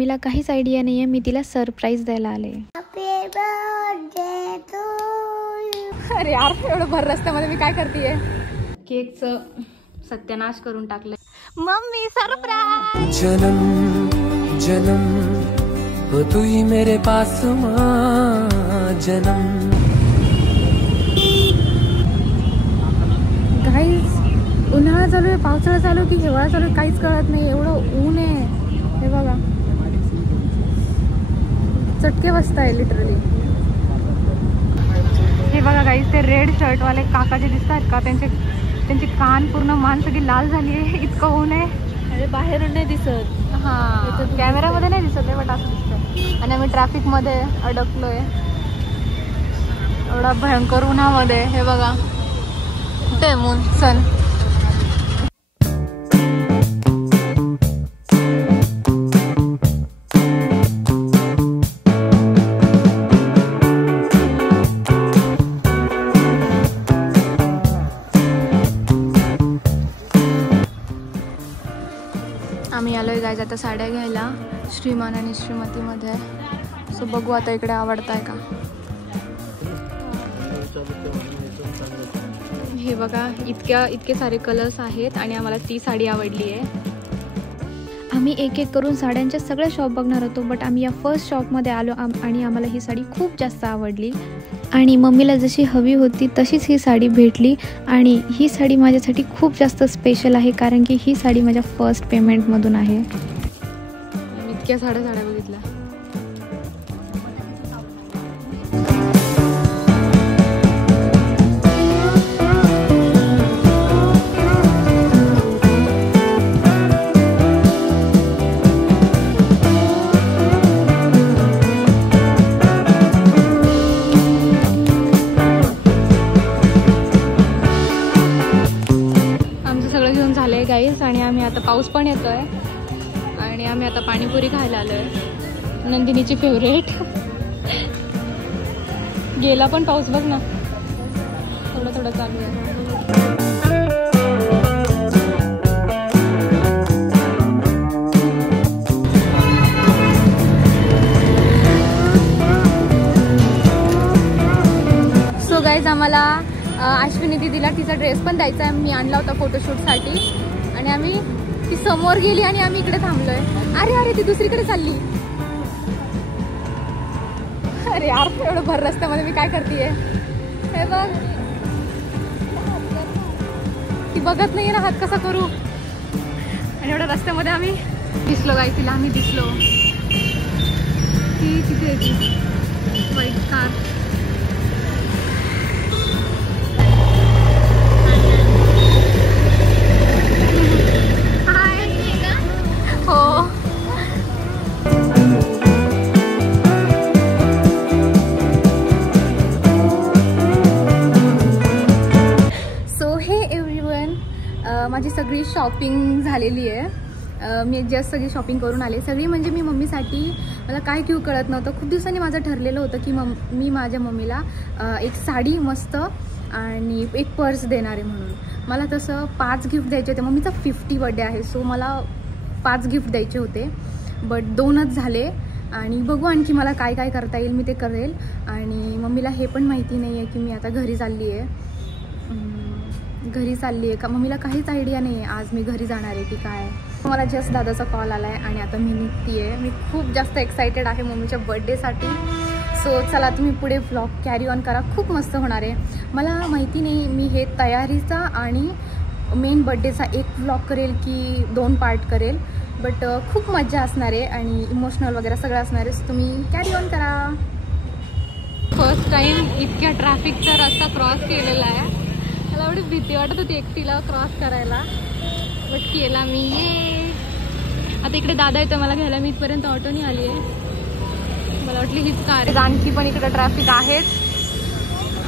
मम्मीला काहीच आयडिया नाही आहे, मी तिला सरप्राईज द्यायला आले. अरे यार, एवढं भर रस्त्यामध्ये मी काय करतेय? केकचं सत्यानाश करून टाकलं. Mummy surprise. जन्म जन्म हो तू ही मेरे पास जन्म. गाईज, उन्हाळा चालू आहे, पावसाळा चालू की हिवाळा चालू आहे काहीच कळत नाही. एवढं ऊन आहे. हे बघा, चटके बसताय लिटरली. हे बघा गाईज, ते रेड शर्ट वाले काका जे दिसत आहेत का, त्यांचे कान पूर्ण मान सगळी लाल झाली आहे. इतकं ऊन आहे. अरे बाहेरून नाही दिसत. हा, कॅमेरामध्ये नाही दिसत आहे, बट असं दिसतंय. आणि आम्ही ट्रॅफिक मध्ये अडकलोय एवढा भयंकर उन्हामध्ये. हे बघा, कुठे मून सन. आम्ही आलोय गायज आता साड्या घ्यायला श्रीमान आणि श्रीमतीमध्ये. सो बघू आता इकडे आवडताय का. हे बघा, इतके सारे कलर्स आहेत आणि आम्हाला ती साडी आवडली आहे. आम्ही एक एक करून साड्यांच्या सगळ्या शॉप बघणार होतो, बट आम्ही या फर्स्ट शॉपमध्ये आलो आणि आम्हाला ही साडी खूप जास्त आवडली. आणि मम्मीला जशी हवी होती तशीच ही साडी भेटली. आणि ही साडी माझ्यासाठी खूप जास्त स्पेशल आहे, कारण की ही साडी माझ्या फर्स्ट पेमेंटमधून आहे. इतक्या साड्या बघितल्या. गाईस, आणि आम्ही आता पाऊस पण येतोय आणि आम्ही आता पाणीपुरी खायला आलोय, नंदिनीची फेवरेट. गेला पण पाऊस, बघ ना, थोडं थोडं चालू आहे. सो गाईज, आम्हाला अश्विनी दीदीला तिचा ड्रेस पण द्यायचा आहे. मी आणला होता फोटोशूटसाठी आणि आम्ही ती समोर गेली आणि आम्ही इकडे थांबलोय. अरे ती दुसरीकडे चालली. अरे यार, एवढं भर रस्त्यामध्ये मी काय करतेय? हे बघ, ती बघत नाहीये ना, हात कसा करू. आणि एवढ्या रस्त्यामध्ये आम्ही दिसलो गाईस, तिला आम्ही दिसलो. ती तिथे येते व्हाईट कार. माझी सगळी शॉपिंग झालेली आहे. मी जस्ट सगळी शॉपिंग करून आले. सगळी म्हणजे मी मम्मीसाठी, मला काय घेऊ कळत नव्हतं. खूप दिवसांनी माझं ठरलेलं होतं की मी माझ्या मम्मीला एक साडी मस्त आणि एक पर्स देणार आहे म्हणून. मला तसं 5 गिफ्ट द्यायचे होते. मम्मीचा 50 बर्थडे आहे, सो मला 5 गिफ्ट द्यायचे होते, बट 2च झाले. आणि बघू आणखी मला काय काय करता येईल मी ते करेल. आणि मम्मीला हे पण माहिती नाही आहे की मी आता घरी चालली आहे का. मम्मीला काहीच आयडिया नाही आहे आज मी घरी जाणार आहे की काय. मला जस्ट दादाचा कॉल आला आहे आणि आता मी निघते आहे. मी खूप जास्त एक्सायटेड आहे मम्मीच्या बर्थडेसाठी. सो चला, तुम्ही पुढे व्लॉग कॅरी ऑन करा, खूप मस्त होणार आहे. मला माहिती नाही मी हे तयारीचा आणि मेन बर्थडेचा एक व्लॉग करेल की 2 पार्ट करेल, बट खूप मजा असणार आहे आणि इमोशनल वगैरे सगळं असणार आहे. सो तुम्ही कॅरी ऑन करा. फर्स्ट टाइम इतक्या ट्रॅफिकचा रस्ता क्रॉस केलेला आहे. मला एवढी भीती वाटत होती एकटीला क्रॉस करायला, बट केला मी. ये आता इकडे दादा येतोय मला घ्यायला. मी इथपर्यंत ऑटोनी आली आहे. मला वाटली हीच कार आहे. आणखी पण इकडे ट्रॅफिक आहेच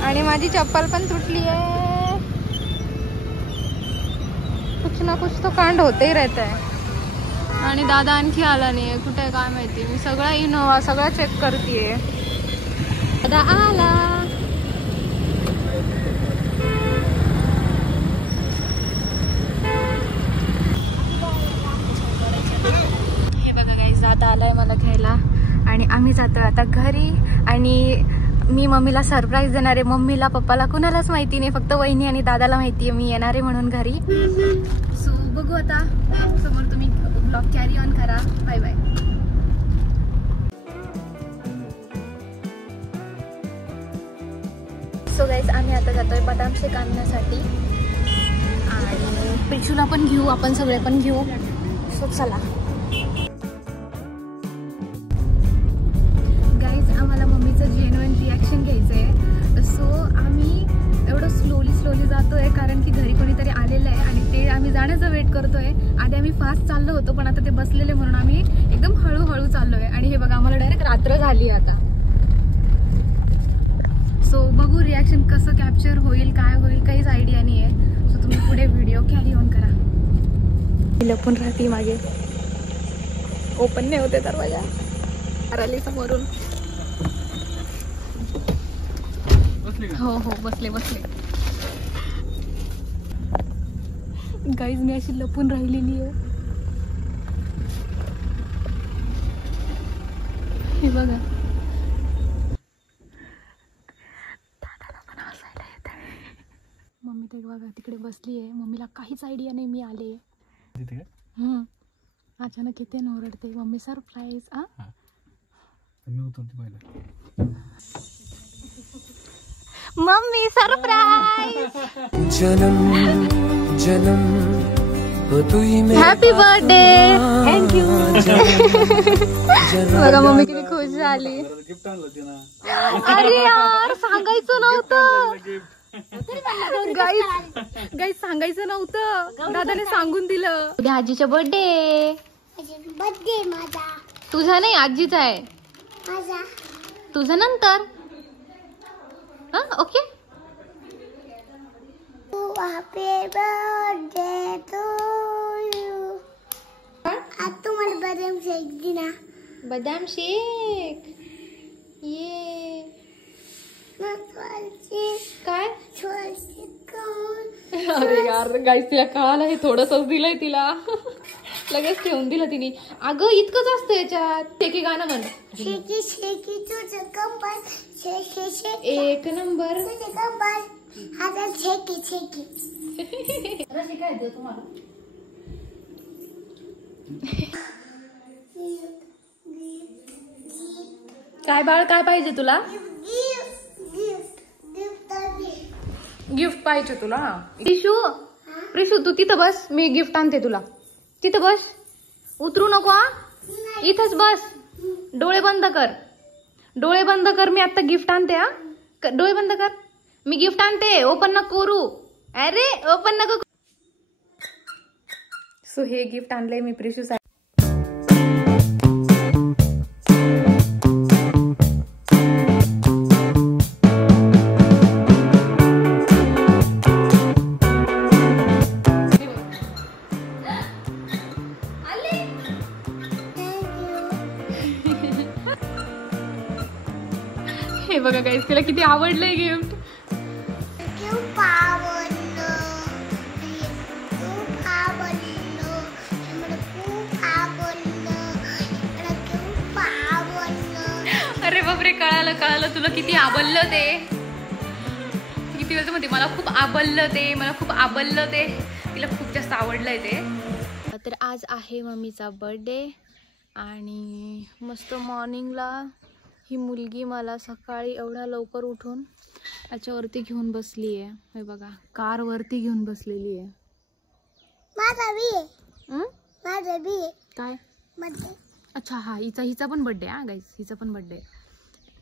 आणि माझी चप्पल पण तुटली आहे. कुछ ना कुछ तो कांड होते ही रहता है. आणि दादा आणखी आला नाहीये, कुठे आहे काय माहिती. मी सगळा इनोवा सगळं चेक करतेय. दादा आला. दादा आलाय मला घ्यायला आणि आम्ही जातोय आता घरी. आणि मी मम्मीला सरप्राईज देणार आहे. मम्मीला पप्पाला कुणालाच माहिती नाही, फक्त वहिनी आणि दादाला माहिती आहे मी येणार आहे म्हणून घरी. सो बघू आता समोर. तुम्ही ब्लॉग कॅरी ऑन करा. Bye bye. सो गाईज आम्ही आता जातोय बदाम शेक आणण्यासाठी आणि पिचूला पण घेऊ, आपण सगळे पण घेऊ. सो चला गाईज, आम्हाला मम्मीचं जेन्युइन रिॲक्शन घ्यायचं आहे. सो आम्ही एवढं स्लोली जातोय कारण की घरी कोणीतरी आलेलं आहे आणि ते आम्ही जाण्याचा वेट करतोय. आधी आम्ही फास्ट चाललो होतो पण आता ते बसलेले म्हणून आम्ही एकदम हळूहळू चाललोय. आणि हे बघा आम्हाला डायरेक्ट रात्र झाली आता. सो बघू रिॲक्शन कसं कॅप्चर होईल, काय होईल, काहीच आयडिया नाही आहे. सो तुम्ही पुढे व्हिडिओ कॅरी ऑन करा. लपून राहते मागे, ओपन नाही होते दरवाजा. आली समोरून. हो बसले. गाईज मी अशी लपून राहिलेली आहे. हे बघा दादाला पण हसायला येत आहे. मम्मी ते बघा तिकडे बसली आहे. मम्मीला काहीच आयडिया नाही मी आले. अचानक येते न ओरडते. Mummy surprise. Mummy surprise. जन्म तू ही हॅपी बर्थडे. थँक्यू. बघा मम्मी किती खुश झाली. अरे यार सांगायचं नव्हतं. गाईज सांगायचं नव्हतं, दादाने सांगून दिलं. उद्या आजीचा बर्थडे. माझा. तुझा नाही आजीचा आहे. तुझा नंतर. Okay. Happy birthday to you. आज तुम्हाला बदाम शेक दिना. बदाम शेक. ये काय. अरे यार गाईस तिला कळालं हे थोडंसंच दिलंय तिला. लगेच ठेवून दिलं तिने. अगं इतकंच असतं याच्यात. शेकी गाणं म्हण. एक नंबर. काय बाळ काय पाहिजे तुला. गिफ्ट पाहिजे तुला. प्रिशू तू तिथं बस, मी गिफ्ट आणते तुला. तिथं बस, उतरू नको. इथंच बस. डोळे बंद कर. मी आता गिफ्ट आणते. डोळे बंद कर. मी गिफ्ट आणते. ओपन नको करू. अरे ओपन नको. सो हे गिफ्ट आणलंय मी प्रिशू साठी. हे बघा गाईस तिला किती आवडलंय गिफ्ट. अरे बापरे कळालं तुला किती आवडलं ते. किती वेळचं म्हणते मला खूप आवडलं ते. तिला खूप जास्त आवडलंय ते. तर आज आहे मम्मीचा बर्थडे आणि मस्त मॉर्निंगला ही मुलगी मला सकाळी एवढ्या लवकर उठून याच्यावरती घेऊन बसली आहे. हे बघा कारवरती घेऊन बसलेली आहे. काय. अच्छा हा हिचा पण बर्थडे. गाईस हिचा पण बर्थडे.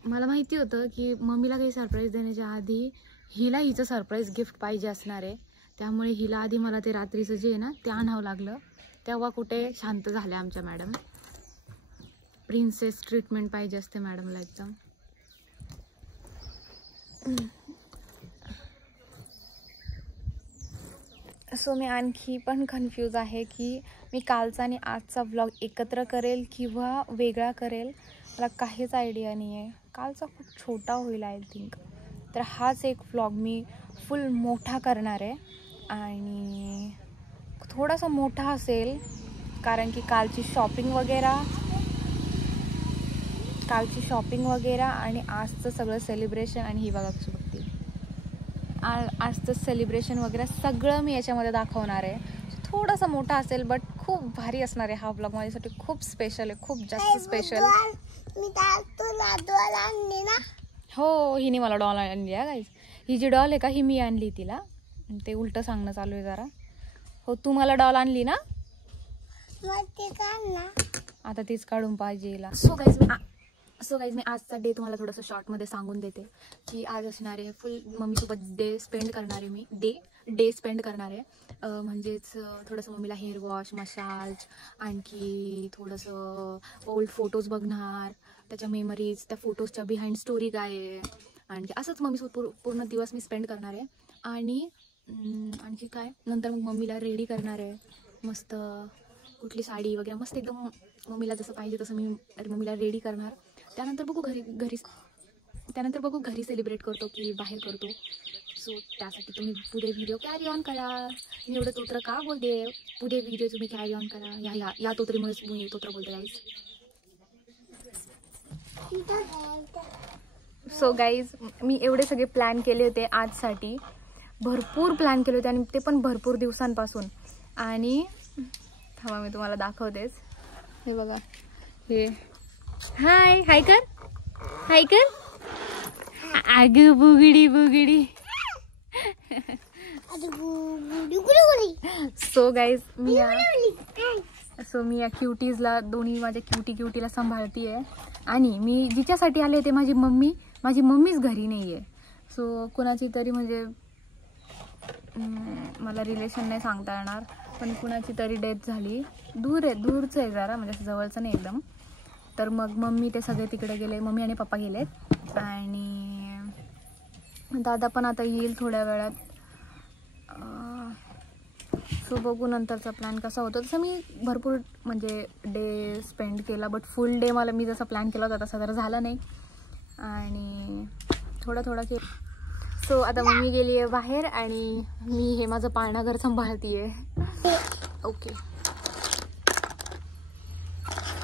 मला माहिती होतं की मम्मीला काही सरप्राईज देण्याच्या आधी हिचं सरप्राईज गिफ्ट पाहिजे असणार आहे. त्यामुळे हिला आधी मला ते रात्रीचं जे आहे ना ते आणावं लागलं. तेव्हा कुठे शांत झाल्या आमच्या मॅडम. प्रिन्सेस ट्रीटमेंट पाहिजे असते मॅडमला एकदम. सो मी आणखी पण कन्फ्यूज आहे की मी कालचा आणि आजचा व्लॉग एकत्र करेल किंवा वेगळा करेल. मला काहीच आयडिया नाही आहे. कालचा खूप छोटा होईल आय थिंक. तर हाच एक व्लॉग मी फुल मोठा करणार आहे आणि थोडासा मोठा असेल कारण की कालची शॉपिंग वगैरे कालची शॉपिंग वगैरे आणि आजचं सगळं सेलिब्रेशन. आणि ही बघा कशी बघते. आजचं सेलिब्रेशन वगैरे सगळं मी याच्यामध्ये दाखवणार आहे. थोडासा मोठा असेल बट खूप भारी असणार आहे हा ब्लॉग. माझ्यासाठी खूप स्पेशल आहे, खूप जास्त स्पेशल. हो, हिने मला डॉल आणली आहे गाईज. ही जी डॉल आहे का ही मी आणली तिला. ते उलटं सांगणं चालू आहे जरा. हो, तू मला डॉल आणली ना, आता तीच काढून पाहिजे. सो गाईज मी आजचा डे तुम्हाला थोडंसं शॉर्टमध्ये सांगून देते की आज असणार आहे फुल मम्मीसोबत डे स्पेंड करणार आहे मी. डे स्पेंड करणार आहे. म्हणजेच थोडंसं मम्मीला हेअर वॉश, मसाज, आणखी थोडंसं ओल्ड फोटोज बघणार, त्याच्या मेमरीज, त्या फोटोजच्या बिहाइंड स्टोरी काय आहे, आणखी असंच मम्मीसोबत पूर्ण दिवस मी स्पेंड करणार आहे. आणि आणखी काय, नंतर मग मम्मीला रेडी करणार आहे. मस्त कुठली साडी वगैरे मस्त एकदम मम्मीला जसं पाहिजे तसं मी मम्मीला रेडी करणार. त्यानंतर बघू घरी सेलिब्रेट करतो की बाहेर करतो. सो त्यासाठी तुम्ही पुढे व्हिडिओ कॅरी ऑन करा. मी एवढं तोत्र का बोलते, पुढे व्हिडिओ तुम्ही कॅरी ऑन करा. या तोत्रीमुळेच मी तोत्र बोलते गाईज. सो गाईज मी एवढे सगळे प्लॅन केले होते आजसाठी. भरपूर प्लॅन केले होते आणि ते पण भरपूर दिवसांपासून. आणि थांबा मी तुम्हाला दाखवतेच. हे बघा, हे हाय कर आगू बुगडी. सो गाईज मी या क्युटीजला, दोन्ही माझ्या क्युटीला सांभाळते आहे. आणि मी जिच्यासाठी आले ते माझी मम्मीच घरी नाही आहे. सो कुणाची तरी म्हणजे मला रिलेशन नाही सांगता येणार, पण कुणाची तरी डेथ झाली. दूरचं आहे जरा, म्हणजे जवळचं नाही एकदम. तर मग मम्मी ते सगळे तिकडे गेले, मम्मी आणि पप्पा गेलेत. आणि दादा पण आता येईल थोड्या वेळात. सो बघू नंतरचा प्लॅन कसा होतो. तसं मी भरपूर म्हणजे डे स्पेंड केला, बट फुल डे मी जसा प्लॅन केला होता तसा जरा झाला नाही. आणि थोडा केला. सो आता मम्मी गेली आहे बाहेर आणि मी हे माझं पाळणा घर सांभाळती आहे. ओके,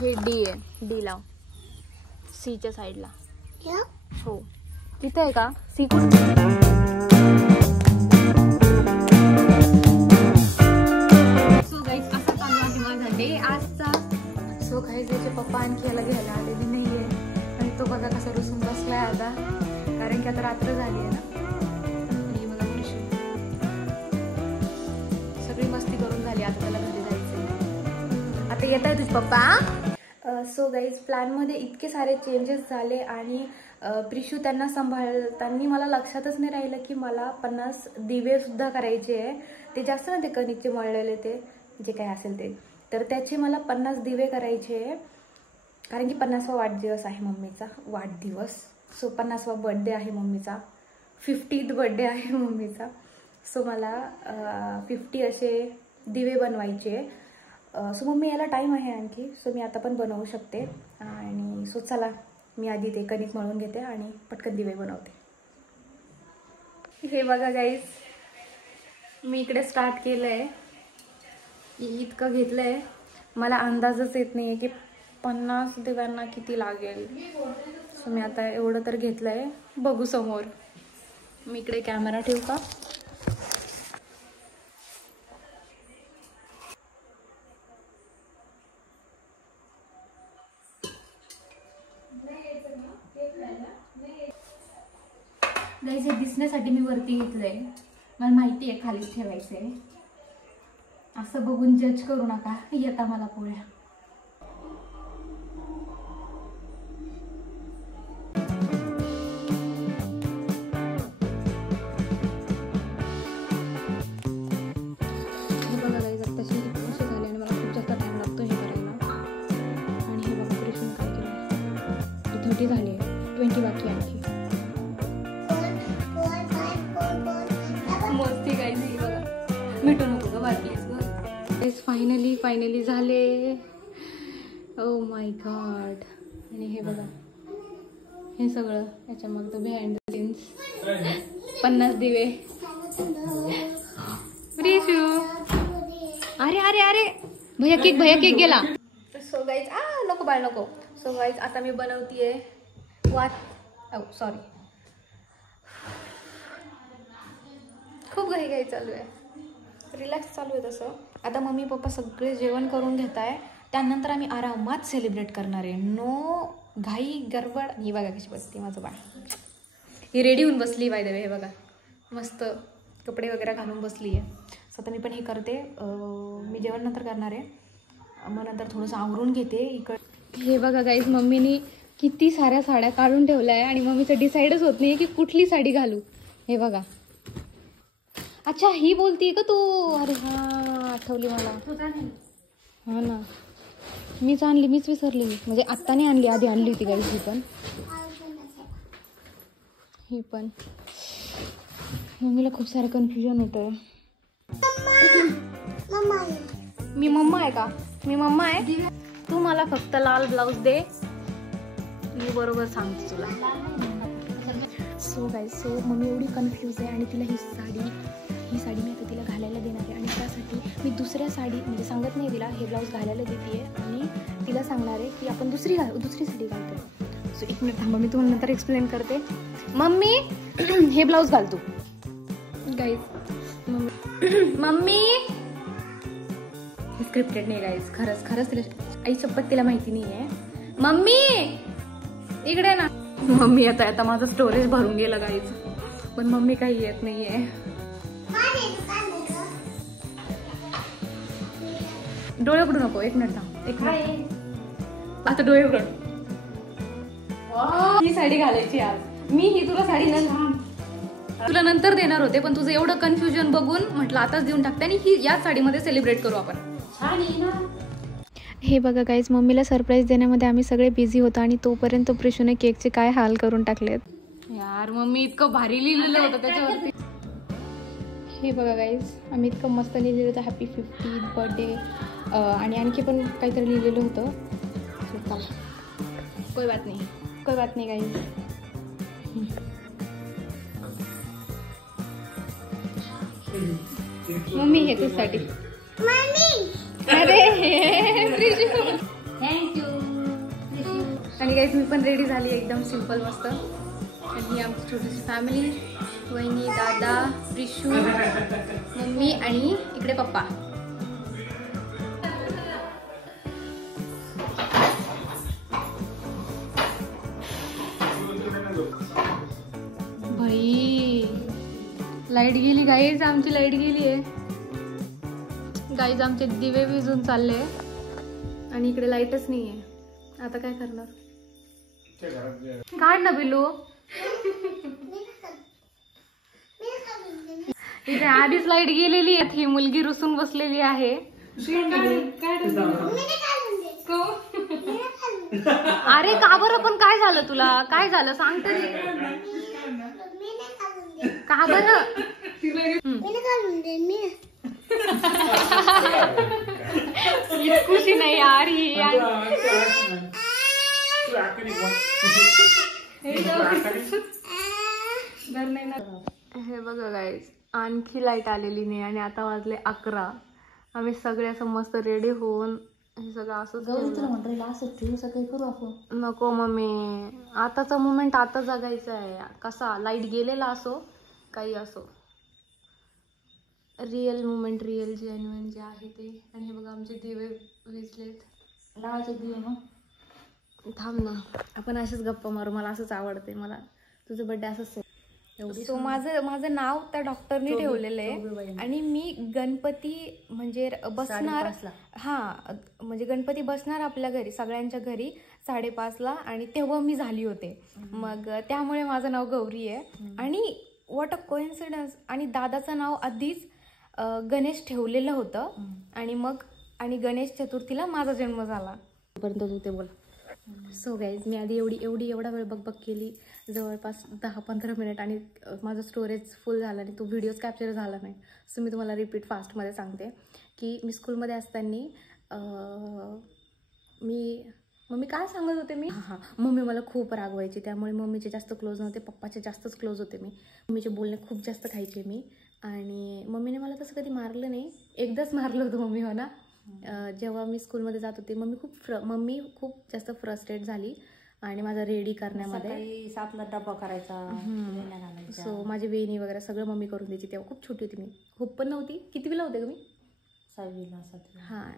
हे डी आहे. डी लाव सीच्या साईडला. हो, तिथे आहे का सी? सो गाईज असा चालू आहे माझा डे आजचा. सो गाईज याचे पप्पा आणखी याला घ्यायला आलेले नाही आहे. आणि तो बघा कसा रुसून बसलाय आता, कारण की आता रात्र झाली आहे ना. सगळी मस्ती करून झाली, आता त्याला घरी जायचं. आता येत आहे तुझे पप्पा. सो गाईज प्लॅनमध्ये इतके सारे चेंजेस झाले. आणि प्रिशू त्यांना सांभाळताना मला लक्षातच नाही राहिलं की मला 50 दिवे सुद्धा करायचे आहे. ते जास्त ना ते कणिकचे मळलेले ते जे काय असेल ते, तर त्याचे मला 50 दिवे करायचे आहे. कारण की 50वा वाढदिवस आहे मम्मीचा. सो 50वा बर्थडे आहे मम्मीचा. 50th बर्थडे आहे मम्मीचा. सो मला 50 असे दिवे बनवायचे. सो मम्मी याला टाईम आहे आणखी, सो मी आता पण बनवू शकते. आणि सो चला मी आधी ते कणिक मळून घेते आणि पटकन दिवे बनवते. हे बघा गाईज, मी इकडे स्टार्ट केलं आहे. इतकं घेतलं आहे, मला अंदाजच येत नाही आहे की 50 दिव्यांना किती लागेल. सो मी आता एवढं तर घेतलं आहे, बघू समोर. मी इकडे कॅमेरा ठेवू का? गाईज हे दिसण्यासाठी मी वरती घेतलंय. मला माहिती आहे खालीच ठेवायचंय. असं बघून जज करू नका. येता मला पोळ्या. हे बघा गाईज आत्ताशी 20 झाले आणि मला खूप जास्त टाइम लागतो हे करायला. आणि हे बघा कृष्ण काय केलं. 30 झाले, 20 बाकी आणखी. मस्ती काय नाही बघा. मिठू नको ग बाकी. फायनली झाले. Oh my God. आणि हे बघा, हे सगळं याच्या मग तर बिहाइंड द सीन्स. 50 दिवे. रिशू, अरे भैया केक गेला. सो गाईज नको बाळ नको. सो गाईज आता मी बनवतीये सॉरी खूप घाई चालू आहे, रिलॅक्स चालू आहे तसं. आता मम्मी पप्पा सगळे जेवण करून घेत आहे, त्यानंतर आम्ही आरामात सेलिब्रेट करणार आहे. नो घाई गडबड. ही बघा कशी बसते माझं बाळ, ही रेडी होऊन बसली बाय द वे. हे बघा मस्त कपडे वगैरे घालून बसली आहे. सो आता मी पण हे करते, मी जेवण नंतर करणार आहे, मग नंतर थोडंसं आवरून घेते. हे बघा गाईज मम्मीनी किती साऱ्या साड्या काढून ठेवल्या आहे आणि मम्मीचं डिसाईडच होत नाही की कुठली साडी घालू. हे बघा. अच्छा ही बोलतीये का तू? अरे हा आठवली मला. हा ना मीच आणली, मीच विसरली. म्हणजे आत्ता नाही आणली, आधी आणली होती गाईज ही पण. मम्मीला खूप सारं कन्फ्युजन होतंय. मी मम्मा आहे का? मी मम्मा आहे. तू मला फक्त लाल ब्लाऊज दे, मी बरोबर सांगते तुला. सो गाईज सो मम्मी एवढी कन्फ्यूज आहे आणि तिला ही साडी मी आता तिला घालायला देणार आहे. आणि त्यासाठी मी दुसऱ्या साडी म्हणजे सांगत नाही तिला, हे ब्लाऊज घालायला देते आणि तिला सांगणार आहे की आपण दुसरी साडी घालतो. सो एक मिनिट थांबा, मी तुम्हाला नंतर एक्सप्लेन करते. मम्मी हे ब्लाऊज घालतो गाईज. मम्मी स्क्रिप्टेड नाही गाईज, खरंच तिला आई शपथ तिला माहिती नाही आहे. मम्मी इकडे ना. मम्मी आता माझं स्टोरेज भरून गेलं गाईज, पण मम्मी काही येत नाहीये. डोळे उघडू नको, एक मिनिट थांब, एक मिनिट. आता डोळे उघड. ही साडी घालायची आज मी. ही तुला साडी तुला नंतर देणार होते, पण तुझं एवढं कन्फ्युजन बघून म्हटलं आताच देऊन टाकते आणि ही याच साडीमध्ये सेलिब्रेट करू आपण. हे बघा गाईज मम्मीला सरप्राईज देण्यामध्ये आम्ही सगळे बिझी होतो आणि तोपर्यंत प्रिशूने केकचे काय हाल करून टाकलेत यार. मम्मी इतकं भारी लिहिलेलं होतं त्याच्यावरती. हे बघा गाईज आम्ही इतकं मस्त लिहिलेलं होतं हॅपी 50th बर्थडे आणि आणखी पण काहीतरी लिहिलेलं होतं. कोई बात नाही गाईज. मम्मी हे तुझ्यासाठी. अरे थँक्यू. आणि गाईज मी पण रेडी झाली एकदम सिम्पल मस्त. आणि ही आमची छोटीशी फॅमिली, वहिनी, दादा, प्रिशू, मम्मी आणि इकडे पप्पा. भाई लाईट गेली गाईज, आमची लाईट गेली आहे गाईज. आमचे दिवे विजून चालले आणि इकडे लाईटच नाहीये. आता काय करणार? काढ ना बिल्लू. इथे आधीच लाईट गेलेली आहे. ही मुलगी रुसून बसलेली आहे. अरे का बरं? पण काय झालं तुला? काय झालं सांग तरी. का बरं? खुशी नाही यार ही. हे बघा गाईज आणखी लाईट आलेली नाही आणि आता वाजले 11. आम्ही सगळे असं मस्त रेडी होऊन हे सगळं असं करू आपण. नको मम्मी, आताचा मोमेंट आता जगायचा आहे. कसा लाईट गेलेला असो काही असो, रिअल मोमेंट, रिअल जेन्युइन जे आहे ते. आणि हे बघा आमचे दिवे विजलेत. लावायचे दिवे ना. थांब ना, आपण असेच गप्पा मारू. मला असंच आवडते. मला तुझं बर्थडे असंच. सो माझं नाव त्या डॉक्टरने ठेवलेलं आहे आणि मी गणपती म्हणजे बसणार. हा म्हणजे गणपती बसणार आपल्या घरी, सगळ्यांच्या घरी 5:30ला. आणि तेव्हा मी झाली होते. मग त्यामुळे माझं नाव गौरी आहे. आणि व्हॉट अ कोइन्सिडन्स. आणि दादाचं नाव आधीच गणेश ठेवलेलं होतं आणि गणेश चतुर्थीला माझा जन्म झाला. पर्यंत तू ते बोल. सो गाईज मी आधी एवढा वेळ बघ केली, जवळपास 10-15 मिनिट. आणि माझं स्टोरेज फुल झालं आणि तो व्हिडिओज कॅप्चर झाला नाही. सो मी तुम्हाला रिपीट फास्टमध्ये सांगते की मी स्कूलमध्ये असताना मम्मी काय सांगत होते मी. मम्मी मला खूप रागवायची, त्यामुळे मम्मीचे जास्त क्लोज नव्हते, पप्पाचे जास्तच क्लोज होते मी. मम्मीचे बोलणे खूप जास्त खायचे मी. आणि मम्मीने मला तसं कधी मारलं नाही. एकदाच मारलं होतं मम्मी, हो ना. जेव्हा मी स्कूलमध्ये जात होते मम्मी खूप जास्त फ्रस्ट्रेट झाली आणि माझा रेडी करण्यामध्ये 7ला डब्बा करायचा. सो माझी वेणी वगैरे सगळं मम्मी करून द्यायची. तेव्हा खूप छोटी होती मी, खूप पण नव्हती. कितवीला होते का मी? 6वीला 7वीला. हां,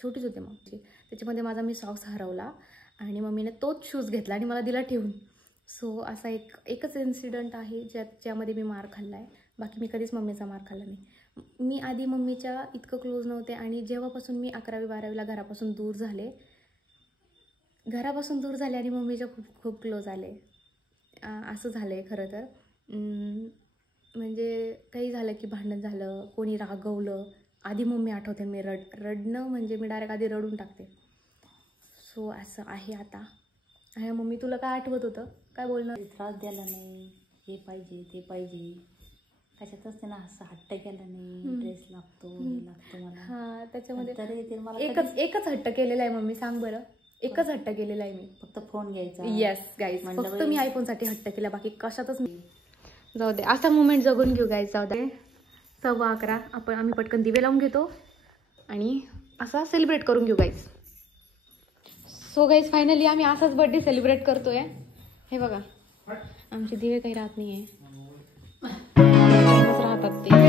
छोटीच होते मग. त्याच्यामध्ये माझा मी सॉक्स हरवला आणि मम्मीने तोच शूज घेतला आणि मला दिला ठेवून. सो असा एकच इन्सिडंट आहे ज्यामध्ये मी मार खाल्ला आहे. बाकी मी कधीच मम्मीचा मार खाल्ला नाही. मी आधी मम्मीच्या इतकं क्लोज नव्हते आणि जेव्हापासून मी 11वी-12वीला घरापासून दूर झाले आणि मम्मीच्या खूप क्लोज आले. असं झालं आहे खरं तर. म्हणजे काही झालं की भांडण झालं, कोणी रागवलं, आधी मम्मी आठवते. मी रडणं म्हणजे मी डायरेक्ट आधी रडून टाकते. सो असं आहे आता. आहे मम्मी, तुला काय आठवत होतं? काय बोलणं? त्रास द्यायला नाही, हे पाहिजे ते पाहिजे, त्याच्यातच त्यांना असं हट्ट केला नाही, ड्रेस लागतो हे लागतो मला. हां, त्याच्यामध्ये तरी ते मला एकच हट्ट केलेला आहे मम्मी, सांग बरं. एकच हट्ट केलेला आहे मी, फक्त फोन घ्यायचा. येस गाईज, फक्त मी आयफोनसाठी हट्ट केला, बाकी कशातच नाही. जाऊ दे, असा मुमेंट जगून घेऊ गाईज. जाऊ दे, 11:15 आम्ही पटकन दिवे लावून घेतो आणि असा सेलिब्रेट करून घेऊ गाईज. सो गाईज, फायनली आम्ही असाच बर्थडे सेलिब्रेट करतोय. हे बघा, आमचे दिवे काही राहत नाहीये, राहतात ते.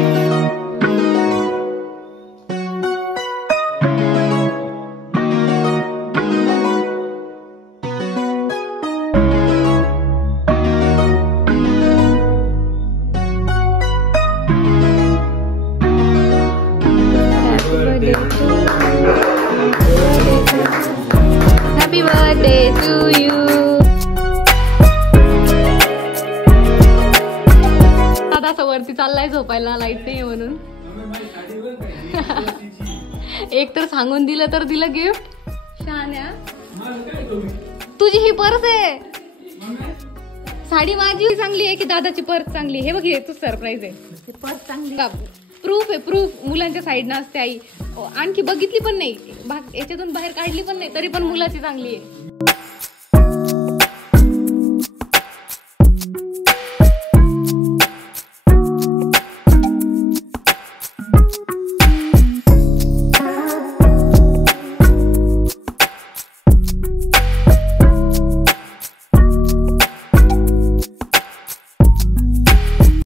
Happy birthday to you. दादा असं वरती चाललाय झोपायला, लाईट नाही म्हणून. एक तर सांगून दिलं तर दिलं गिफ्ट. शहाण्या, तुझी ही पर्स आहे. साडी माझी चांगली आहे की दादाची पर्स चांगली? हे बघ, हे तू सरप्राईज आहे. पर्स चांगली, प्रूफ आहे, प्रूफ. मुलांच्या साईडनं असते आई. आणखी बघितली पण नाही, याच्यातून बाहेर काढली पण नाही, तरी पण मुलाची चांगली आहे.